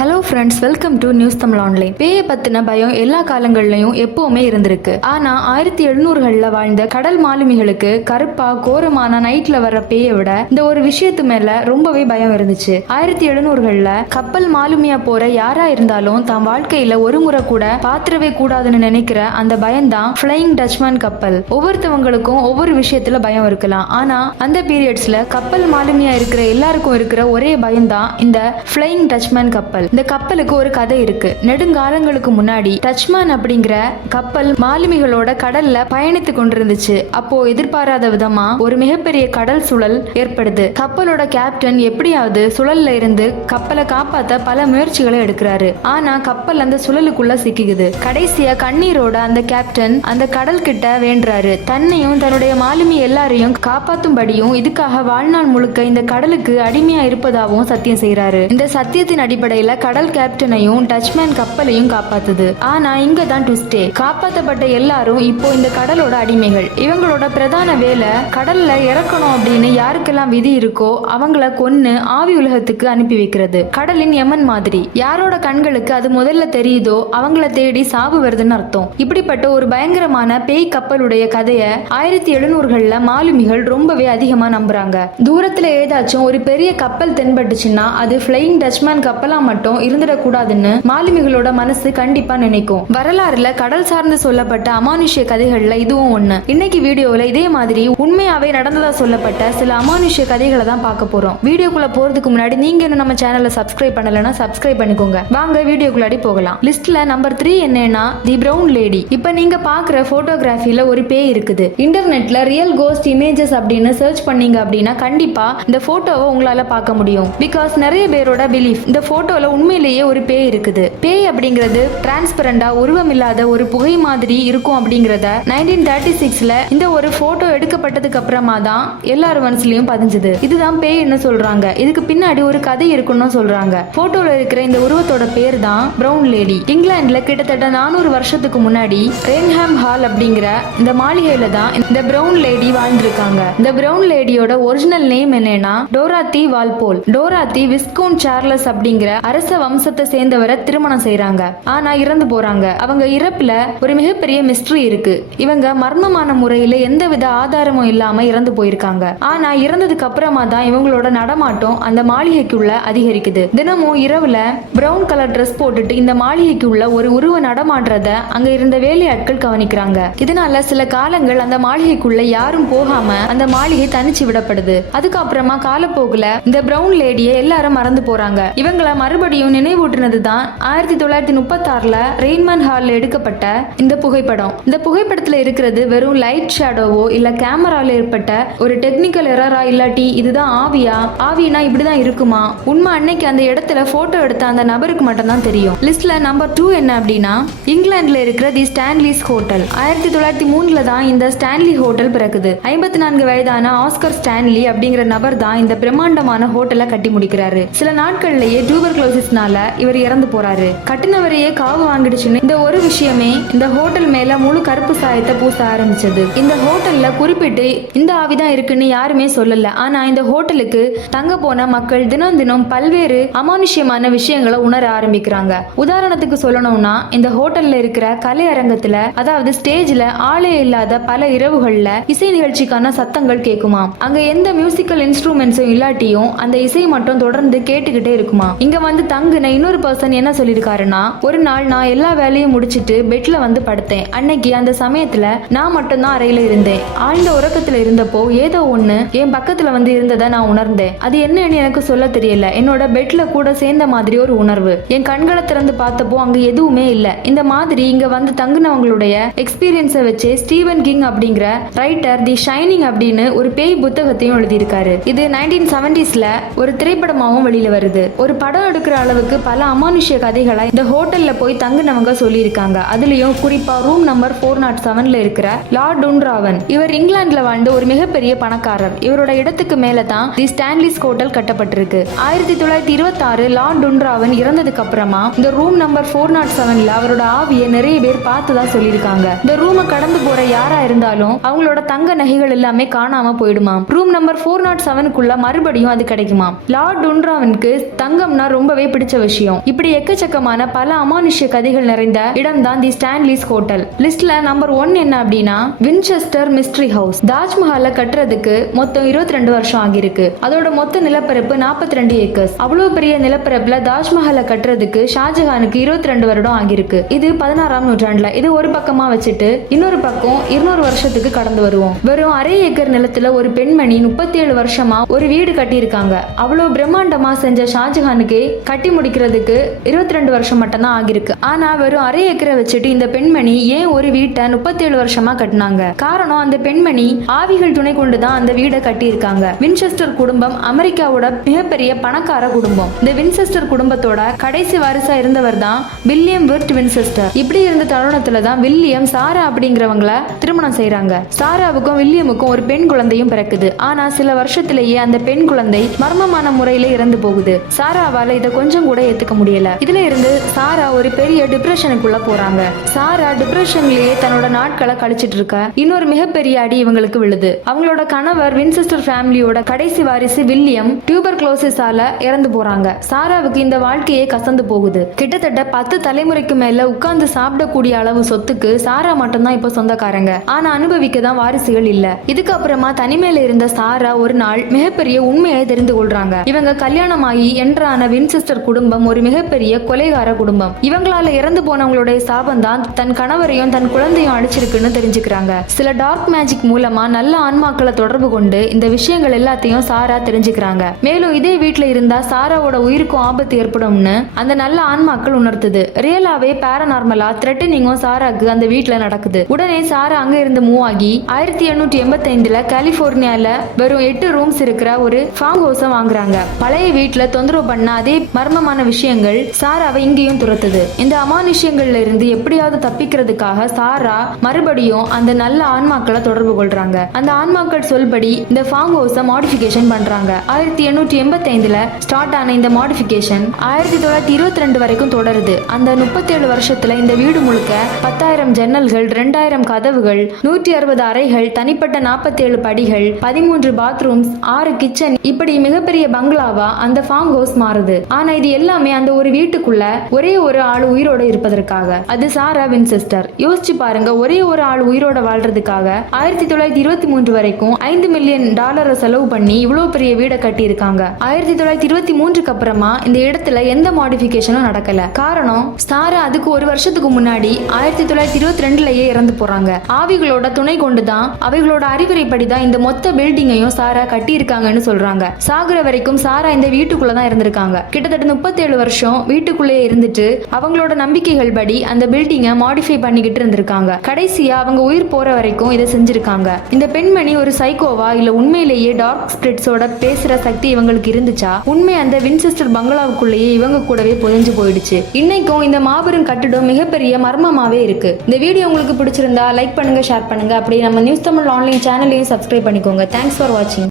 Hello friends welcome to news Tamil online பேயை பத்தின பயம் எல்லா காலங்கள்லயும் எப்பவுமே இருந்திருக்கு. ஆனா ஆயிரத்தி எழுநூறுகள்ல வாழ்ந்த கடல் மாலுமிகளுக்கு கருப்பா கோரமான நைட்ல வர்ற பேயை விட இந்த ஒரு விஷயத்து மேல ரொம்பவே பயம் இருந்துச்சு. ஆயிரத்தி எழுநூறுகள்ல கப்பல் மாலுமியா போற யாரா இருந்தாலும் தாம் வாழ்க்கையில ஒரு முறை கூட பாத்திரவே கூடாதுன்னு நினைக்கிற அந்த பயம்தான் ஃபிளைங் டச்மேன் கப்பல். ஒவ்வொருத்தவங்களுக்கும் ஒவ்வொரு விஷயத்துல பயம் இருக்கலாம். ஆனா அந்த பீரியட்ஸ்ல கப்பல் மாலுமியா இருக்கிற எல்லாருக்கும் இருக்கிற ஒரே பயம்தான் இந்த ஃபிளைங் டச்மேன் கப்பல். இந்த கப்பலுக்கு ஒரு கதை இருக்கு. நெடுங்காலங்களுக்கு முன்னாடி டச்மேன் அப்படிங்கிற கப்பல் மாலுமிகளோட கடல்ல பயணித்து கொண்டிருந்துச்சு. அப்போ எதிர்பாராத விதமா ஒரு மிகப்பெரிய கடல் சுழல் ஏற்படுது. கப்பலோட கேப்டன் எப்படியாவது சுழல்ல இருந்து கப்பலை காப்பாத்த பல முயற்சிகளை எடுக்கிறாரு. ஆனா கப்பல் அந்த சுழலுக்குள்ள சிக்கிக்குது. கடைசியா கண்ணீரோட அந்த கேப்டன் அந்த கடல் கிட்ட வேண்டுறாரு. தன்னையும் தன்னுடைய மாலுமி எல்லாரையும் காப்பாத்தும்படியும் இதுக்காக வாழ்நாள் முழுக்க இந்த கடலுக்கு அடிமையா இருப்பதாகவும் சத்தியம் செய்யறாரு இந்த சத்தியத்தின் அடிப்படையில கடல் கேப்டனையும் டச்மேன் கப்பலையும் காப்பாத்துது. ஆனா இங்க தான் ட்விஸ்டே காப்பாத்தப்பட்ட எல்லாரும் இப்போ இந்த கடலோட அடிமைகள். இவங்களோட பிரதான வேலை கடல்ல இறக்கணும் அப்படின்னு யாருக்கெல்லாம் விதி இருக்கோ அவங்கள கொன்னு ஆவி உலகத்துக்கு அனுப்பி வைக்கிறது. கடலின் யமன் மாதிரி. யாரோட கண்களுக்கு அது முதல்ல தெரியுதோ அவங்கள தேடி சாவு வருதுன்னு அர்த்தம். இப்படிப்பட்ட ஒரு பயங்கரமான பேய் கப்பலுடைய கதைய ஆயிரத்தி எழுநூறுகள்ல மாலுமிகள் ரொம்பவே அதிகமா நம்புறாங்க. தூரத்துல ஏதாச்சும் ஒரு பெரிய கப்பல் தென்பட்டுச்சுன்னா அது ஃபிளைங் டச்மேன் கப்பலா மட்டும் இருந்துடக்கூடாதுன்னு மாலுமிகளோட மனசு கண்டிப்பா நினைக்கும். வரலாறுல கடல் சார்ந்து சொல்லப்பட்ட அமானுஷ்ய கதைகள்ல இதுவும் ஒண்ணு. இன்னைக்கு வீடியோல இதே மாதிரி உண்மையாவே நடந்ததா சொல்லப்பட்ட சில அமானுஷ்ய கதைகளை தான் பார்க்க போறோம். வீடியோக்குள்ள போறதுக்கு முன்னாடி நீங்க இன்னும் நம்ம சேனலை சப்ஸ்கிரைப் பண்ணலன்னா சப்ஸ்கிரைப் பண்ணிக்கோங்க. வாங்க வீடியோக்குள்ளாடி போகலாம். லிஸ்ட்ல நம்பர் த்ரீ என்னன்னா தி பிரவுன் லேடி இப்ப நீங்க பாக்குற போட்டோகிராஃபில ஒரு பேய் இருக்குது. இன்டர்நெட்ல ரியல் கோஸ்ட் இமேஜஸ் அப்படின்னு சர்ச் பண்ணீங்க அப்படின்னா கண்டிப்பா இந்த போட்டோவை உங்களால பார்க்க முடியும். பிகாஸ் நிறைய பேரோட பிலீஃப் இந்த போட்டோல உண்மையிலேயே ஒரு பேய் இருக்குது. பேய் அப்படிங்கிறது டிரான்ஸ்பரண்டா உருவம் இல்லாத ஒரு புகை மாதிரி இருக்கும் அப்படிங்கிறத நைன்டீன் தேர்ட்டி சிக்ஸ்ல இந்த ஒரு போட்டோ எடுக்கப்பட்டதுக்கு அப்புறமா தான் எல்லார் மனசுலயும் பதிஞ்சது. இதுதான் பேய்னு சொல்றாங்க. இதுக்கு பின்னாடி ஒரு கதை இருக்குன்னு சொல்றாங்க. போட்டோல இருக்கிற இந்த உருவத்தோட பேர் தான் பிரவுன் லேடி இங்கிலாந்துல கிட்டத்தட்ட நானூறு வருஷத்துக்கு முன்னாடி ரேன்ஹாம் ஹால் அப்படிங்கிற இந்த மாளிகையில தான் இந்த பிரவுன் லேடி வாழ்ந்திருக்காங்க. இந்த பிரவுன் லேடியோட ஒரிஜினல் நேம் என்னன்னா டோராத்தி வால்போல் டோராத்தி விஸ்கோன் சார்லஸ் அப்படிங்கிற அரசு வம்சத்தை சேர்ந்தவரை திருமணம் செய்யறாங்க ஆனா இறந்து போறாங்க. அவங்க இறப்புல ஒரு மிகப்பெரிய மிஸ்ட்ரி இருக்கு. இவங்க மர்மமான முறையில எந்தவித ஆதாரமும் இல்லாம இறந்து போயிருக்காங்க. ஆனா இறந்ததுக்கு அப்புறமா தான் இவங்களோட நடமாட்டம் அந்த மாளிகைக்குள்ள அதிகரிக்குது. தினமும் இரவுல பிரவுன் கலர் ட்ரெஸ் போட்டுட்டு இந்த மாளிகைக்குள்ள ஒரு உருவ நடமாடுறத அங்க இருந்த வேலையாட்கள் கவனிக்கிறாங்க. இதனால சில காலங்கள் அந்த மாளிகைக்குள்ள யாரும் போகாம அந்த மாளிகை தனிச்சு விடப்படுது. அதுக்கப்புறமா காலப்போக்குல இந்த பிரவுன் லேடியை எல்லாரும் மறந்து போறாங்க. இவங்கள மறுபடியும் நினைவூட்டினது தான் ஆயிரத்தி தொள்ளாயிரத்தி முப்பத்தாறுல ரெயின்மேன் ஹால்ல எடுக்கப்பட்ட இந்த புகைப்படம். இந்த புகைப்படத்துல இருக்கிறது வெறும் லைட் ஷேடோவோ இல்ல கேமரால ஏற்பட்ட ஒரு டெக்னிக்கல் எரரா இல்லாட்டி இதுதான் ஆவியா? ஆவினா இப்படிதான் இருக்குமா? உண்மை அன்னைக்கு அந்த இடத்துல போட்டோ எடுத்த அந்த நபருக்கு மட்டும் தான் தெரியும். லிஸ்ட்ல நம்பர் டூ என்ன அப்படின்னா இங்கிலாந்துல இருக்கிற தி ஸ்டான்லிஸ் ஹோட்டல். ஆயிரத்தி தொள்ளாயிரத்தி மூணுல தான் இந்த ஸ்டான்லி ஹோட்டல் பிறக்குது. ஐம்பத்தி நான்கு வயதான ஆஸ்கர் ஸ்டான்லி அப்படிங்கிற நபர் தான் இந்த பிரம்மாண்டமான ஹோட்டலை கட்டி முடிக்கிறாரு. சில நாட்கள்லயே டியூபர் குளோசிஸ்னால இவர் இறந்து போறாரு. கட்டினவரையே காவு வாங்கிடுச்சுன்னு இந்த ஒரு விஷயமே இந்த ஹோட்டல் மேல முழு கருப்பு சாயத்தை பூச ஆரம்பிச்சது. இந்த ஹோட்டல்ல குறிப்பிட்டு இந்த ஆவிதான் இருக்குன்னு யாருமே சொல்லல. ஆனா இந்த ஹோட்டலுக்கு தங்க போன மக்கள் தினம் தினம் பல்வேறு அமானுஷ்யமான விஷயங்களை உணர ஆரம்பிக்கிறாங்க. உதாரணத்துக்கு சொல்லணும்னா இந்த ஹோட்டல்ல இருக்கிற கலை அரங்கத்துல அதாவது ஸ்டேஜ்ல ஆளே இல்லாத பல இரவுகள்ல இசை நிகழ்ச்சிக்கான சத்தங்கள் கேக்குமா அங்க எந்த மியூசிக்கல் இன்ஸ்ட்ருமெண்ட்ஸும் இல்லாட்டியும் அந்த இசை மட்டும் தொடர்ந்து கேட்டுக்கிட்டே இருக்குமா இங்க வந்து தங்குன இன்னொரு பர்சன் என்ன சொல்லியிருக்காருன்னா ஒரு நாள் நான் எல்லா வேலையும் முடிச்சிட்டு பெட்ல வந்து படுத்தேன். அன்னைக்கு அந்த சமயத்துல நான் மட்டும்தான் அறையில இருந்தேன். ஆழ்ந்த உறக்கத்துல இருந்தப்போ ஏதோ ஒண்ணு என் பக்கத்துல வந்து இருந்ததை நான் உணர்ந்தேன். அது என்னன்னு எனக்கு சொல்ல தெரியல. என்னோட பெட்ல கூட சேர்ந்த மாதிரி ஒரு உணர்வு. என் கண்களை திறந்து பார்த்தப்போ அங்க எதுவுமே இல்ல. இந்த மாதிரி இங்க வந்து தங்குனவங்களுடைய எக்ஸ்பீரியன்ஸை வச்சு ஸ்டீவன் கிங் அப்படிங்கிற ரைட்டர் தி ஷைனிங் அப்படின்னு ஒரு பேய் புத்தகத்தையும் எழுதியிருக்காரு. இது நைன்டீன் செவன்டிஸ்ல ஒரு திரைப்படமாகவும் வெளியில வருது. ஒரு படம் எடுக்கிற அளவுக்கு பல அமானுஷ்ய கதைகளை இந்த ஹோட்டல்ல போய் தங்குனவங்க சொல்லியிருக்காங்க. அதுலயும் குறிப்பா ரூம் நம்பர் ஃபோர் நாட் செவன்ல இருக்கிற லார்ட் டுன்ராவன். இவர் இங்கிலாந்துல வாழ்ந்த ஒரு மிகப்பெரிய பணக்காரர். இவரோட இடத்துக்கு மேல தான் தி ஸ்டான்லிஸ் ஹோட்டல் கட்டப்பட்டிருக்கு. ஆயிரத்தி தொள்ளாயிரத்தி இருபத்தி ஆறு லார்ட் டுன்ராவன் இறந்ததுக்கு அப்புறமா இந்த ரூம் நம்பர் ஃபோர் நாட் செவன்ல அவரோட ஆவியை நிறைய பேர் பார்த்ததா சொல்லியிருக்காங்க. இந்த ரூமை கடந்து போற யாரா இருந்தாலும் அவங்களோட தங்க நகைகள் எல்லாமே காணாம போயிடுமாம். ரூம் நம்பர் ஃபோர் நாட் செவனுக்குள்ள மறுபடியும் அது கிடைக்குமா லார்ட் டுன்ராவனுக்கு தங்கம்னா ரொம்பவே ரொம்பவே பிடிச்ச விஷயம். இப்படி எக்கச்சக்கமான பல அமானுஷ்ய கதைகள் நிறைந்த இடம் தான் தி ஸ்டான்லிஸ் ஹோட்டல். லிஸ்ட்ல நம்பர் ஒன் என்ன அப்படின்னா வின்செஸ்டர் மிஸ்ட்ரி ஹவுஸ். தாஜ்மஹாலை கட்டுறதுக்கு மொத்தம் இருபத்தி ரெண்டு வருஷம் ஆகியிருக்கு. அதோட மொத்த நிலப்பரப்பு நாற்பத்தி ரெண்டு ஏக்கர்ஸ் அவ்வளவு பெரிய நிலப்பரப்புல தாஜ்மஹாலை கட்டுறதுக்கு ஷாஜஹானுக்கு இருபத்தி ரெண்டு வருடம் ஆகியிருக்கு. இது பதினாறாம் நூற்றாண்டுல. இது ஒரு பக்கமா வச்சுட்டு இன்னொரு பக்கம் இருநூறு வருஷத்துக்கு கடந்து வருவோம். வெறும் அரை ஏக்கர் நிலத்துல ஒரு பெண்மணி முப்பத்தி ஏழு வருஷமா ஒரு வீடு கட்டியிருக்காங்க. அவ்வளவு பிரம்மாண்டமா செஞ்ச ஷாஜஹானுக்கு கட்டி முடிக்கிறதுக்கு இருபத்தி ரெண்டு வருஷம் மட்டும்தான் ஆகியிருக்கு. ஆனா வெறும் அரை ஏக்கரை வச்சுட்டு இந்த பெண்மணி ஏன் ஒரு வீட்டை முப்பத்தேழு வருஷமா கட்டினாங்க? காரணம் அந்த பெண்மணி ஆவிகள் துணை கொண்டுதான் அந்த வீடை கட்டியிருக்காங்க. வின்செஸ்டர் குடும்பம் அமெரிக்காவோட மிகப்பெரிய பணக்கார குடும்பம். இந்த வின்செஸ்டர் குடும்பத்தோட கடைசி வாரிசா இருந்தவர் தான் வில்லியம் விர்ட் வின்செஸ்டர். இப்படி இருந்த தருணத்துல தான் வில்லியம் சாரா அப்படிங்கிறவங்கள திருமணம் செய்யறாங்க சாராவுக்கும் வில்லியமுக்கும் ஒரு பெண் குழந்தையும் பிறக்குது. ஆனா சில வருஷத்திலேயே அந்த பெண் குழந்தை மர்மமான முறையில இறந்து போகுது. சாராவால இதை கொஞ்சம் கொஞ்சம் கூட ஏத்துக்க முடியல. இதுல இருந்து சாரா ஒரு பெரிய டிப்ரெஷனுக்குள்ள போறாங்க. சாரா டிப்ரெஷன்லயே தன்னோட நாட்களை கழிச்சிட்டு இருக்க. இன்னொரு மிகப்பெரிய அடி இவங்களுக்கு விழுது. அவங்களோட கணவர் வின்செஸ்டர் ஃபேமிலியோட கடைசி வாரிசு வில்லியம் டியூபர் குளோசிஸால இறந்து போறாங்க. சாராவுக்கு இந்த வாழ்க்கையே கசந்து போகுது. கிட்டத்தட்ட பத்து தலைமுறைக்கு மேல உட்கார்ந்து சாப்பிடக்கூடிய அளவு சொத்துக்கு சாரா மட்டும்தான் இப்போ சொந்தக்காரங்க. ஆனா அனுபவிக்க தான் வாரிசுகள் இல்ல. இதுக்கப்புறமா தனிமையில இருந்த சாரா ஒரு நாள் மிகப்பெரிய உண்மையை தெரிந்து கொள்றாங்க. இவங்க கல்யாணமாகி என்றான வின்செஸ்டர் குடும்பம் ஒரு மிகப்பெரிய கொலைகார குடும்பம். இவங்களால இறந்து போனவங்களுடைய சாபம் தான் தன் கணவரையும் தன் குழந்தையும் அடிச்சிருக்குன்னு தெரிஞ்சுக்கிறாங்க. சில டார்க் மேஜிக் மூலமா நல்ல ஆன்மாக்களை தொடர்பு கொண்டு இந்த விஷயங்கள் எல்லாத்தையும் சாரா தெரிஞ்சுக்கிறாங்க. மேலும் இதே வீட்டுல இருந்தா சாராவோட உயிருக்கும் ஆபத்து ஏற்படும்னு அந்த நல்ல ஆன்மாக்கள் உணர்த்துது. ரியலாவே பேரநார்மலா த்ரெட்டனிங்கும் சாராக்கு அந்த வீட்ல நடக்குது. உடனே சாரா அங்க இருந்து மூவ் ஆகி ஆயிரத்தி எண்ணூற்றி எண்பத்தி ஐந்துல கலிபோர்னியால வெறும் எட்டு ரூம்ஸ் இருக்கிற ஒரு ஃபார்ம் ஹவுஸை வாங்குறாங்க. பழைய வீட்டுல தொந்தரவு பண்ண அதே மர்மமான விஷயங்கள் சாராவை இங்கேயும் துரத்துது. இந்த அமானுஷ்யங்கள்ல இருந்து எப்படியாவது தப்பிக்கிறதுக்காக சாரா மறுபடியும் அந்த நல்ல ஆன்மாக்களை தொடர்பு கொள்றாங்க. அந்த ஆன்மாக்கள் சொல்படி இந்த ஃபார்ம் ஹவுஸை மாடிஃபிகேஷன் பண்றாங்க. ஆயிரத்தி எண்ணூற்றி எண்பத்தி ஐந்துல ஸ்டார்ட் ஆன இந்த மாடிஃபிகேஷன் ஆயிரத்தி தொள்ளாயிரத்தி இருபத்தி ரெண்டு வரைக்கும் தொடருது. அந்த முப்பத்தேழு வருஷத்துல இந்த வீடு முழுக்க பத்தாயிரம் ஜன்னல்கள் ரெண்டாயிரம் கதவுகள் நூற்றி அறுபது அறைகள் தனிப்பட்ட நாற்பத்தேழு படிகள் பதிமூன்று பாத்ரூம்ஸ் ஆறு கிச்சன் இப்படி மிகப்பெரிய பங்களாவா அந்த ஃபார்ம் ஹவுஸ் மாறுது. ஆனா இது எல்லாமே அந்த ஒரு வீட்டுக்குள்ள ஒரே ஒரு ஆள் உயிரோட இருப்பதற்காக. அது சாரா வின்செஸ்டர் யோசிச்சு பாருங்க ஒரே ஒரு ஆள் உயிரோட வாழ்றதுக்காக ஆயிரத்தி தொள்ளாயிரத்தி இருபத்தி மூன்று வரைக்கும் ஐந்து மில்லியன் டாலரை செலவு பண்ணி இவ்வளவு பெரிய வீடை கட்டி இருக்காங்க ஆயிரத்தி தொள்ளாயிரத்தி இருபத்தி மூன்றுக்கு அப்புறமா இந்த இடத்துல எந்த மாடிஃபிகேஷனும் நடக்கல. காரணம் சாரா அதுக்கு ஒரு வருஷத்துக்கு முன்னாடி ஆயிரத்தி தொள்ளாயிரத்தி இருபத்தி ரெண்டுலயே இறந்து போறாங்க. ஆவிகளோட துணை கொண்டுதான் அவைகளோட அறிவுரைப்படி தான் இந்த மொத்த பில்டிங்கையும் சாரா கட்டி இருக்காங்கன்னு சொல்றாங்க. சாகுற வரைக்கும் சாரா இந்த வீட்டுக்குள்ள தான் இருந்திருக்காங்க. கிட்டத்தட்ட முப்பத்தேழு வருஷம் வீட்டுக்குள்ளேயே இருந்துட்டு அவங்களோட நம்பிக்கைகள் படி அந்த பில்டிங்கை மாடிஃபை பண்ணிக்கிட்டு இருந்திருக்காங்க. கடைசியா அவங்க உயிர் போற வரைக்கும் இதை செஞ்சிருக்காங்க. இந்த பெண்மணி ஒரு சைக்கோவா இல்ல உண்மையிலேயே டார்க் ஸ்பிரிட்ஸோட பேசுற சக்தி இவங்களுக்கு இருந்துச்சா? உண்மை அந்த வின்செஸ்டர் பங்களாவுக்குள்ளேயே இவங்க கூடவே புதைஞ்சு போயிடுச்சு. இன்னைக்கும் இந்த மாபெரும் கட்டிடம் மிகப்பெரிய மர்மமாவே இருக்கு. இந்த வீடியோ உங்களுக்கு பிடிச்சிருந்தா லைக் பண்ணுங்க ஷேர் பண்ணுங்க. அப்படியே நம்ம நியூஸ் தமிழ் ஆன்லைன் சேனலையும் சப்ஸ்கிரைப் பண்ணிக்கோங்க. தேங்க்ஸ் ஃபார் வாட்சிங்